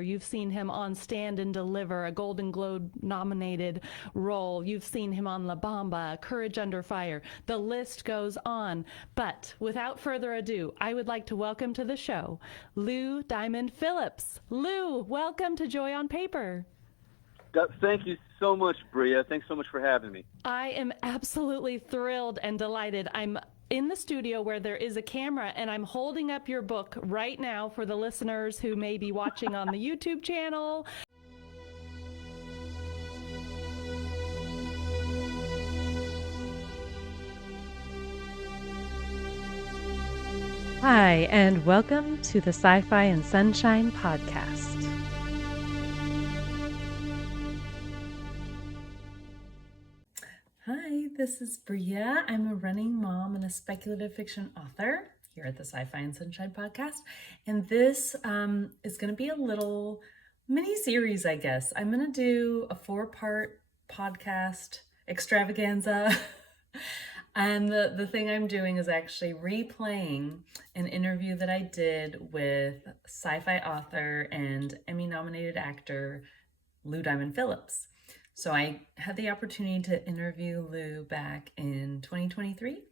You've seen him on Stand and Deliver, a Golden Globe nominated role. You've seen him on La Bamba, Courage Under Fire. The list goes on. But without further ado, I would like to welcome to the show Lou Diamond Phillips. Lou, welcome to Joy on Paper. Thank you so much, Bria. Thanks so much for having me. I am absolutely thrilled and delighted. I'm in the studio where there is a camera, and I'm holding up your book right now for the listeners who may be watching on the YouTube channel. Hi, and welcome to the Sci-Fi and Sunshine podcast. Hi, this is Bria. I'm a running mom and a speculative fiction author here at the Sci-Fi and Sunshine podcast. And this is going to be a little mini-series, I guess. I'm going to do a 4-part podcast extravaganza. And the thing I'm doing is actually replaying an interview that I did with sci-fi author and Emmy-nominated actor Lou Diamond Phillips. So I had the opportunity to interview Lou back in 2023.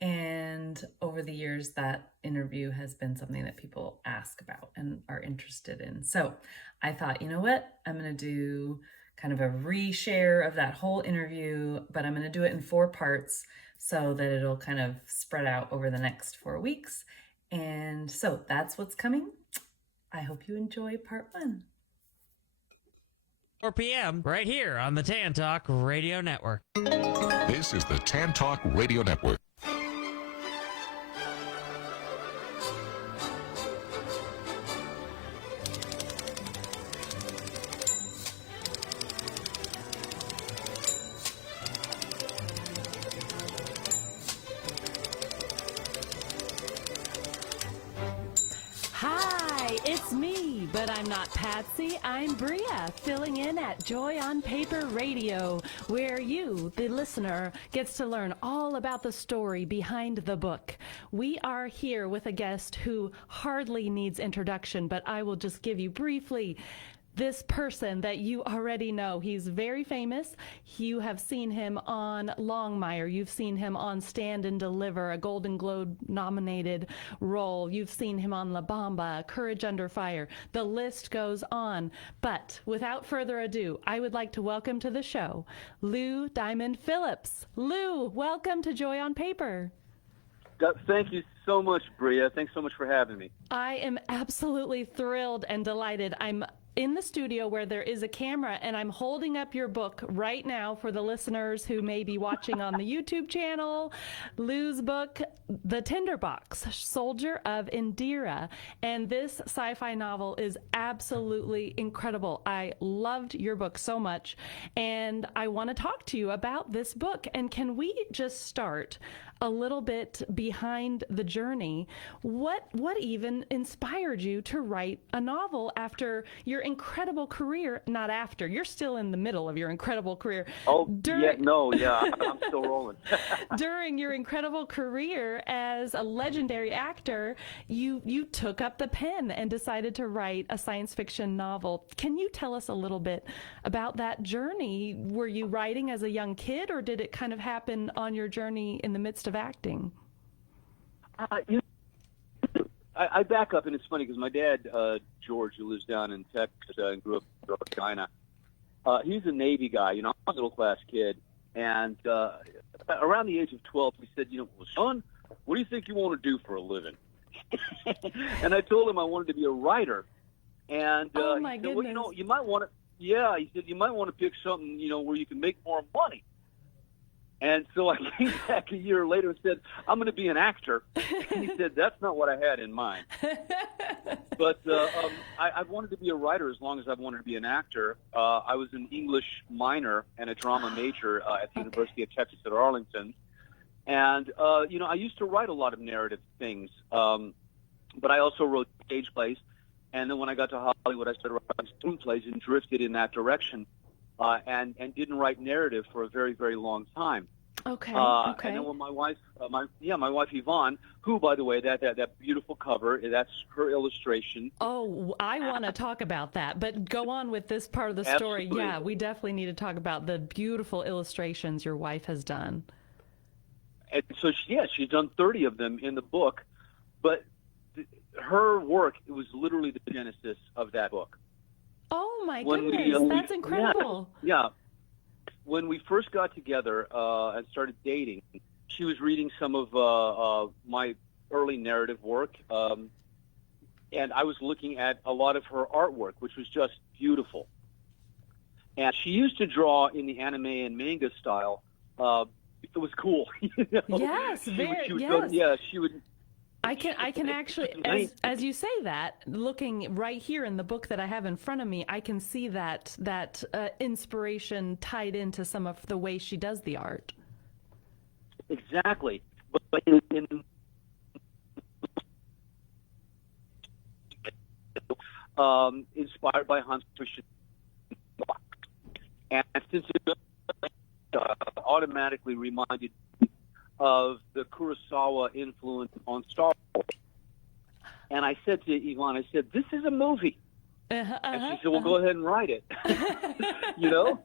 And over the years, that interview has been something that people ask about and are interested in. So I thought, you know what? I'm going to do kind of a reshare of that whole interview, but I'm going to do it in 4 parts so that it'll kind of spread out over the next 4 weeks. And so that's what's coming. I hope you enjoy part 1. 4 p.m. right here on the Tan Talk Radio Network. This is the Tan Talk Radio Network. Hi, it's me, but I'm not Patsy. I'm Bria, filling in at Joy on Paper Radio, where you, the listener, gets to learn all about the story behind the book. We are here with a guest who hardly needs introduction, but I will just give you briefly this person that you already know. He's very famous. You have seen him on Longmire. You've seen him on Stand and Deliver, a Golden Globe nominated role. You've seen him on La Bamba, Courage Under Fire. The list goes on. But without further ado, I would like to welcome to the show Lou Diamond Phillips. Lou, welcome to Joy on Paper. Thank you so much, Bria. Thanks so much for having me. I am absolutely thrilled and delighted. I'm in the studio where there is a camera, and I'm holding up your book right now for the listeners who may be watching on the YouTube channel. Lou's book, The Tinderbox, Soldier of INDIRA. And this sci-fi novel is absolutely incredible. I loved your book so much, and I want to talk to you about this book. And can we just start a little bit behind the journey? What even inspired you to write a novel after your incredible career? Not after, you're still in the middle of your incredible career. I'm still rolling. During your incredible career as a legendary actor, you took up the pen and decided to write a science fiction novel. Can you tell us a little bit about that journey? Were you writing as a young kid, or did it kind of happen on your journey in the midst of acting? I back up, and it's funny because my dad, George, who lives down in Texas and grew up in North Carolina, he's a Navy guy. You know, I'm a middle-class kid, and around the age of 12, he said, well, son, what do you think you want to do for a living? And I told him I wanted to be a writer. And oh my he said, goodness. well, you might want to, he said, you might want to pick something, where you can make more money. And so I came back a year later and said, I'm going to be an actor. And he said, that's not what I had in mind. But I've wanted to be a writer as long as I've wanted to be an actor. I was an English minor and a drama major at the University of Texas at Arlington. And, I used to write a lot of narrative things. But I also wrote stage plays. And then when I got to Hollywood, I started writing screenplays and drifted in that direction. And didn't write narrative for a very, very long time. Okay. Okay. And then when my wife, my wife Yvonne, who, by the way, that beautiful cover, that's her illustration. Oh, I want to talk about that, but go on with this part of the story. Absolutely. Yeah, we definitely need to talk about the beautiful illustrations your wife has done. And so, she's done 30 of them in the book, but her work was literally the genesis of that book. Oh my When goodness, that's incredible. Yeah. When we first got together and started dating, she was reading some of my early narrative work, and I was looking at a lot of her artwork, which was just beautiful. And she used to draw in the anime and manga style. It was cool. You know? Yes, She would. I can actually, as you say that, looking right here in the book that I have in front of me, I can see that inspiration tied into some of the way she does the art. Exactly. But inspired by Hans Christian, and since it automatically reminded me of the Kurosawa influence on Star Wars. And I said to Yvonne, I said, this is a movie. And she said, well, go ahead and write it. You know?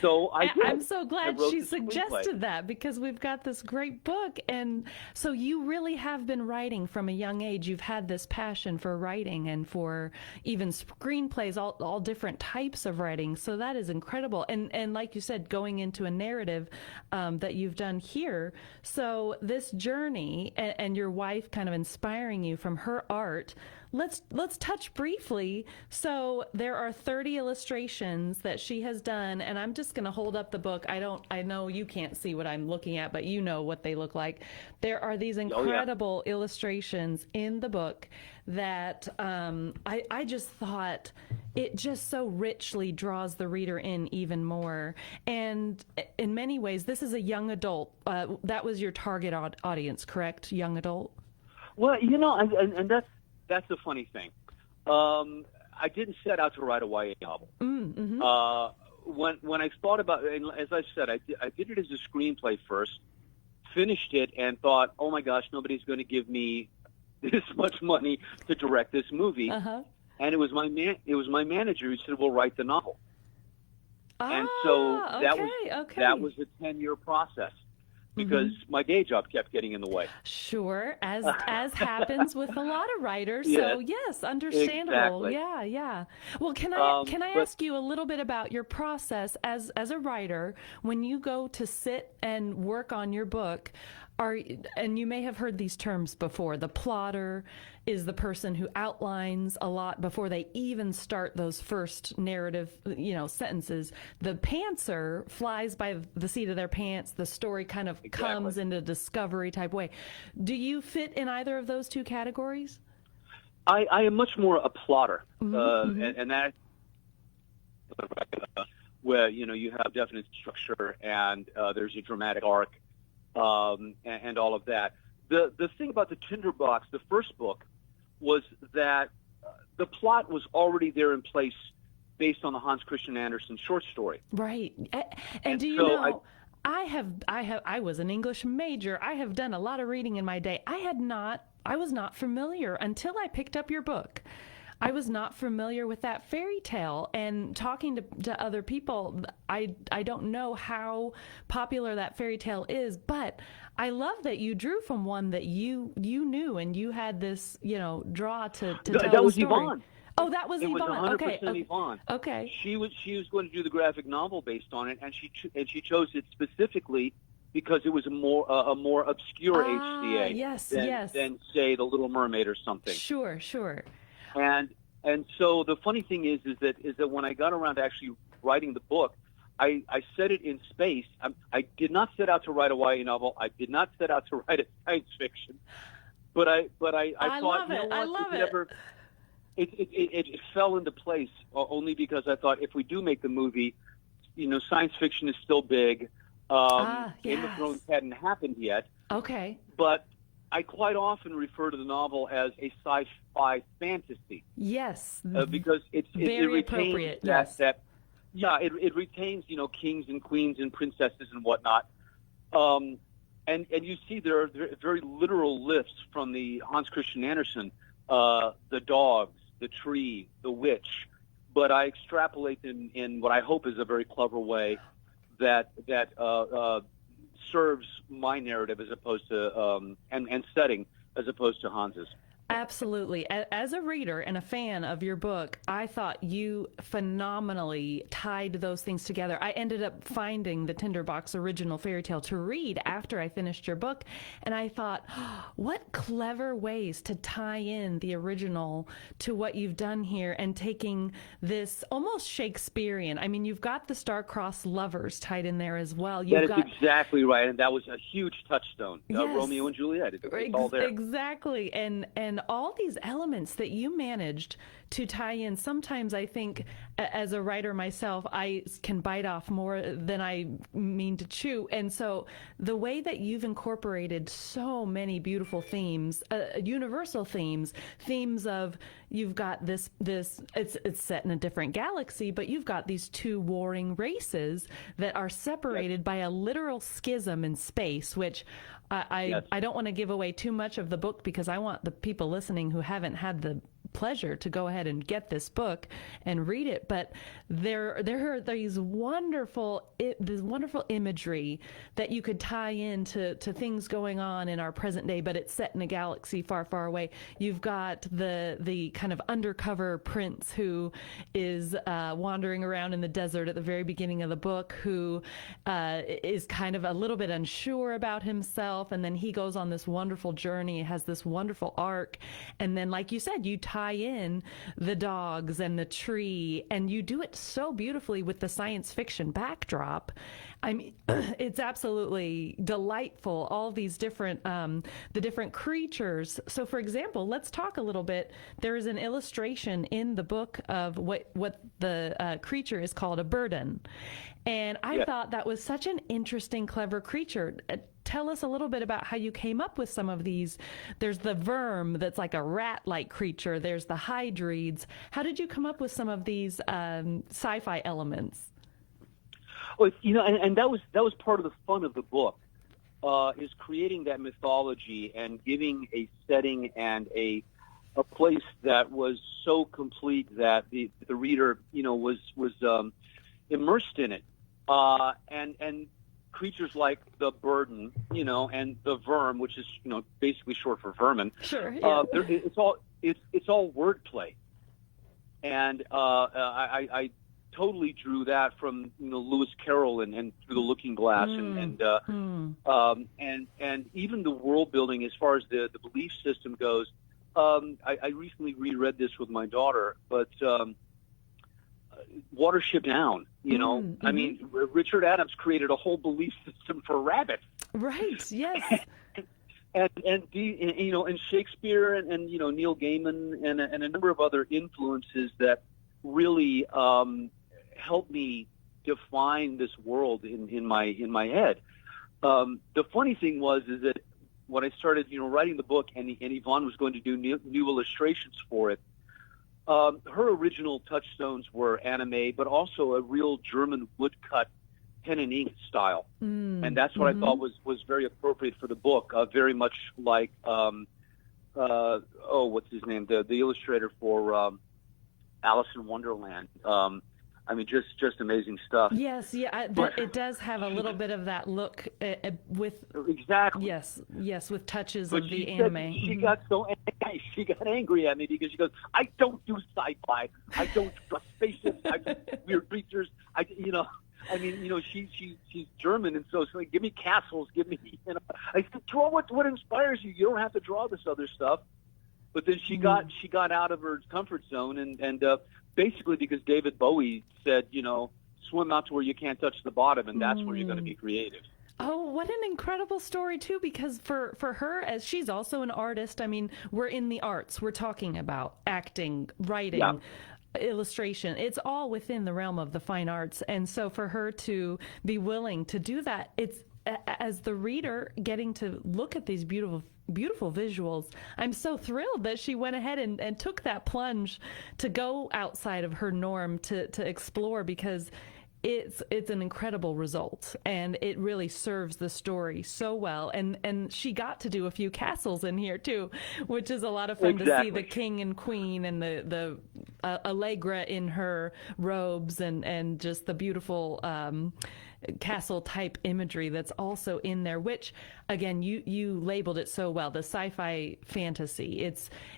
So I did. I'm so glad she the screenplay. suggested that, because we've got this great book. And so you really have been writing from a young age. You've had this passion for writing and for even screenplays, all different types of writing. So that is incredible. And like you said, going into a narrative that you've done here. So this journey and your wife kind of inspiring you from her art. Let's touch briefly. So there are 30 illustrations that she has done, and I'm just going to hold up the book. I know you can't see what I'm looking at, but you know what they look like. There are these incredible illustrations in the book that I just thought it just so richly draws the reader in even more. And in many ways, this is a young adult. That was your target audience, correct? Young adult? Well, you know, and that's the funny thing. I didn't set out to write a YA novel. Mm-hmm. When I thought about it, and as I said, I did it as a screenplay first, finished it, and thought, oh my gosh, nobody's going to give me this much money to direct this movie. And it was my manager who said, "Well, write the novel." And so that was a 10-year process. Because my day job kept getting in the way. Sure, as happens with a lot of writers. Yes, so yes, understandable. Exactly. Yeah. Well, can I ask you a little bit about your process as a writer when you go to sit and work on your book? And you may have heard these terms before. The plotter is the person who outlines a lot before they even start those first narrative, sentences. The pantser flies by the seat of their pants. The story kind of comes in a discovery type way. Do you fit in either of those two categories? I am much more a plotter, and that where you have definite structure and there's a dramatic arc. And all of that. The thing about the Tinderbox, the first book, was that the plot was already there in place based on the Hans Christian Andersen short story. Right. And do you know, I was an English major. I have done a lot of reading in my day. I was not familiar until I picked up your book. I was not familiar with that fairy tale, and talking to other people, I don't know how popular that fairy tale is, but I love that you drew from one that you knew, and you had this, draw to tell that the was story. Yvonne. Oh, that was Yvonne. It was 100% okay. Yvonne. Okay. She was going to do the graphic novel based on it, and she chose it specifically because it was a more obscure HCA than say The Little Mermaid or something. Sure. And so the funny thing is that when I got around to actually writing the book, I set it in space. I did not set out to write a YA novel. I did not set out to write a science fiction. But I thought, I love it. It fell into place only because I thought if we do make the movie, science fiction is still big. Game of Thrones hadn't happened yet. Okay. But I quite often refer to the novel as a sci-fi fantasy. Yes. Because it very retains appropriate. It retains, kings and queens and princesses and whatnot. And you see there are very literal lifts from the Hans Christian Andersen, the dogs, the tree, the witch, but I extrapolate in what I hope is a very clever way that serves my narrative as opposed to and setting as opposed to Hans's. Absolutely. As a reader and a fan of your book, I thought you phenomenally tied those things together. I ended up finding the Tinderbox original fairy tale to read after I finished your book, and I thought, oh, what clever ways to tie in the original to what you've done here and taking this almost Shakespearean. I mean, you've got the star-crossed lovers tied in there as well. That is exactly right, and that was a huge touchstone. Yes. Romeo and Juliet. It's all there. Exactly, and all these elements that you managed to tie in. Sometimes I think, as a writer myself, I can bite off more than I mean to chew. And so the way that you've incorporated so many beautiful themes, universal themes of, you've got this it's set in a different galaxy, but you've got these two warring races that are separated by a literal schism in space, which I don't want to give away too much of the book, because I want the people listening who haven't had the pleasure to go ahead and get this book and read it. But there are these wonderful imagery that you could tie into things going on in our present day, but it's set in a galaxy far, far away. You've got the kind of undercover prince who is wandering around in the desert at the very beginning of the book, who is kind of a little bit unsure about himself, and then he goes on this wonderful journey, has this wonderful arc, and then, like you said, you tie in the dogs and the tree, and you do it so beautifully with the science fiction backdrop. I mean, it's absolutely delightful, all these different, the different creatures. So, for example, let's talk a little bit. There is an illustration in the book of what the creature is called, a burden. And I thought that was such an interesting, clever creature. Tell us a little bit about how you came up with some of these. There's the worm that's like a rat-like creature. There's the hydrides. How did you come up with some of these sci-fi elements? Well, and that was part of the fun of the book, is creating that mythology and giving a setting and a place that was so complete that the reader, was immersed in it. And creatures like the burden, and the worm, which is, basically short for vermin. Sure. Yeah. It's all wordplay, and I totally drew that from Lewis Carroll and Through the Looking Glass, and even the world building as far as the belief system goes. I recently reread this with my daughter, but Watership Down. I mean, Richard Adams created a whole belief system for rabbits. Right. Yes. and Shakespeare and Neil Gaiman and a number of other influences that really helped me define this world in my head. The funny thing is that when I started writing the book and Yvonne was going to do new illustrations for it, her original touchstones were anime, but also a real German woodcut pen and ink style, and that's what I thought was very appropriate for the book. Very much like what's his name, the illustrator for Alice in Wonderland. I mean, just amazing stuff. Yes, yeah, it does have a little bit of that look with exactly. Yes, with touches but of the said, anime. She got so angry. She got angry at me because she goes, "I don't do sci-fi. I don't trust spaceships. I just weird creatures. She's German, and so it's like, give me castles, give me." I said, "Draw what inspires you. You don't have to draw this other stuff." But then she got out of her comfort zone, and basically because David Bowie said, swim out to where you can't touch the bottom, and that's where you're going to be creative. Oh, what an incredible story, too, because for her, as she's also an artist, I mean, we're in the arts. We're talking about acting, writing, illustration. It's all within the realm of the fine arts. And so for her to be willing to do that, it's, as the reader, getting to look at these beautiful visuals. I'm so thrilled that she went ahead and took that plunge to go outside of her norm to explore, because it's an incredible result, and it really serves the story so well. And she got to do a few castles in here too, which is a lot of fun to see the king and queen and the Allegra in her robes and just the beautiful castle type imagery that's also in there, which again you labeled it so well, the sci-fi fantasy.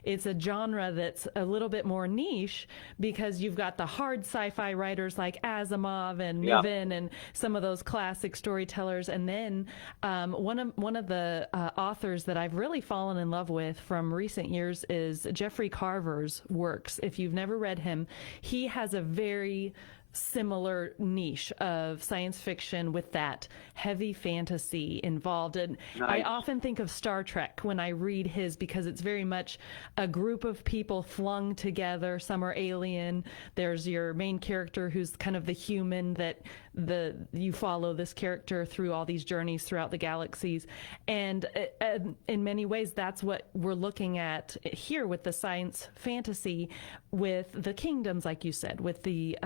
It's a genre that's a little bit more niche because you've got the hard sci-fi writers like Asimov and Niven and some of those classic storytellers, and then one of the authors that I've really fallen in love with from recent years is Jeffrey Carver's works. If you've never read him, he has a very similar niche of science fiction with that heavy fantasy involved. And I often think of Star Trek when I read his, because it's very much a group of people flung together. Some are alien. There's your main character who's kind of the human that you follow this character through all these journeys throughout the galaxies. And in many ways, that's what we're looking at here with the science fantasy, with the kingdoms, like you said, with the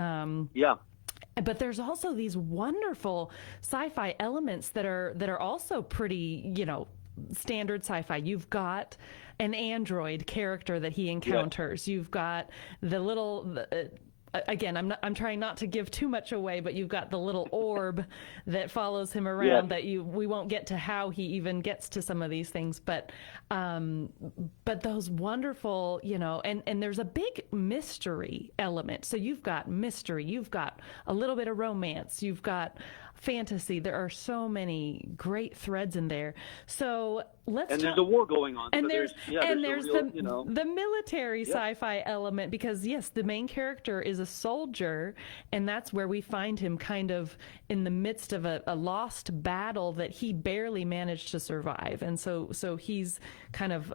but there's also these wonderful sci-fi elements that are also pretty, standard sci-fi. You've got an android character that he encounters. You've got the little again, I'm trying not to give too much away, but you've got the little orb that follows him around that we won't get to how he even gets to some of these things, but those wonderful, and there's a big mystery element. So you've got mystery, you've got a little bit of romance, you've got fantasy. There are so many great threads in there. So there's a war going on. And so there's real, the military sci-fi element, because yes, the main character is a soldier, and that's where we find him kind of in the midst of a lost battle that he barely managed to survive. And so he's kind of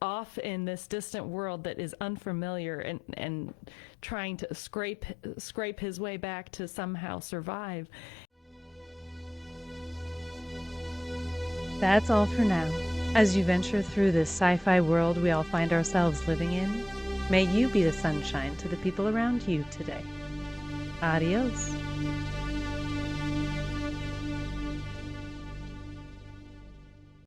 off in this distant world that is unfamiliar and trying to scrape his way back to somehow survive. That's all for now. As you venture through this sci-fi world we all find ourselves living in, may you be the sunshine to the people around you today. Adios.